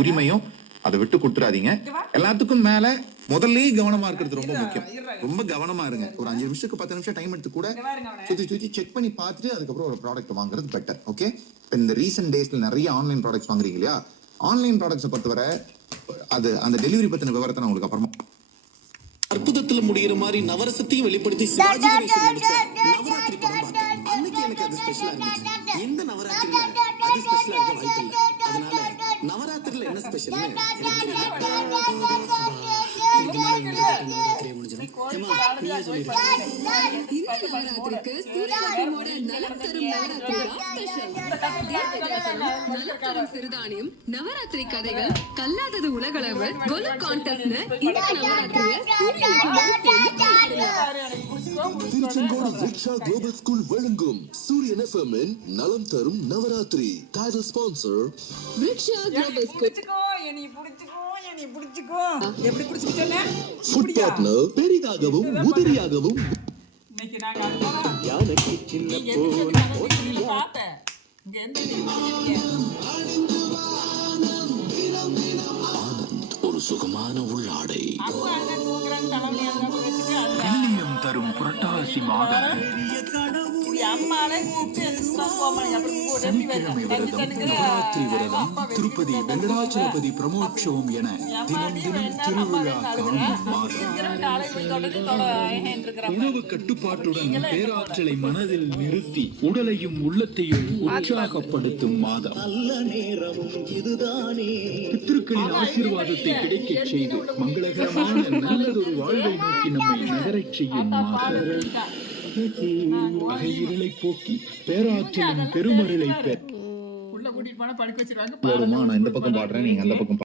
உரிமையும் அதை விட்டு கொடுத்துறாதீங்க. எல்லாத்துக்கும் மேல முதல்ல கவனமா இருக்கிறது ரொம்ப முக்கியம். ரொம்ப கவனமா இருங்க. ஒரு 5 நிமிஷத்துக்கு 10 நிமிஷம் டைம் எடுத்து கூட சுத்தி செக் பண்ணி பார்த்துட்டு அதுக்கப்புறம் ஒரு ப்ராடக்ட் வாங்குறது பெட்டர். ஓகே, இந்த ரீசெண்ட் டேஸ்ல நிறைய ஆன்லைன் ப்ராடக்ட்ஸ் வாங்குறீங்க இல்லையா? ஆன்லைன் ப்ராடக்ட்ஸை பொறுத்தவரை அது அந்த டெலிவரி பத்தின விவரத்தை நான் உங்களுக்கு அப்புறமா. அற்புதத்துல முடிகிற மாதிரி நவரசத்தையும் வெளிப்படுத்தி சிவாஜி கணேசன் நடிச்ச நவராத்திரி படம் பார்த்தேன். அன்னைக்கு எனக்கு அது ஸ்பெஷலா இருந்துச்சு. இந்த நவராத்திரியில அது ஸ்பெஷலா இருக்க வாய்ப்பில்லை. அதனால நவராத்திரியில என்ன ஸ்பெஷல்னு சிறுதானியம் நவராத்திரி கதைகள் கல்லாதது உலகளவு கொலு கான்டெஸ்ட்னு இந்த நவராத்திரியை திருச்செங்கோடு விக்ஷா குளோபல் ஸ்கூல் வழங்கும் சூரியன் எஃப்எம்மின் நலம் தரும் Navaratri. Title sponsor Viksha global school. Food partner பெரிதாகவும் உதிரியாகவும் யானைக்கு சின்ன ஒரு சுகமான உள்ளாடை கண்ணியம் தரும் புரட்டாசி மாதம் சனிக்கிழமை விரதம், நவராத்திரி விரதம், திருப்பதி வெங்கடாச்சலபதி பிரமோற்சவம் என தினம் தினம் திருவிழா காணும் மாதம். உணவு கட்டுப்பாட்டுடன் பேராற்றலை மனதில் நிறுத்தி உடலையும் உள்ளத்தையும் உற்சாகப்படுத்தும் மாதம். பித்ருக்களின் ஆசீர்வாதத்தை கிடைக்கச் செய்து மங்களகரமான நல்லதொரு வாழ்வை நோக்கி நம்மை நகரச் செய்யும் மாதம். அகையிருளை போக்கி பேராற்றலின் பெருமருளை பெற. நான் இந்த பக்கம் பாடுறேன், நீங்க அந்த பக்கம்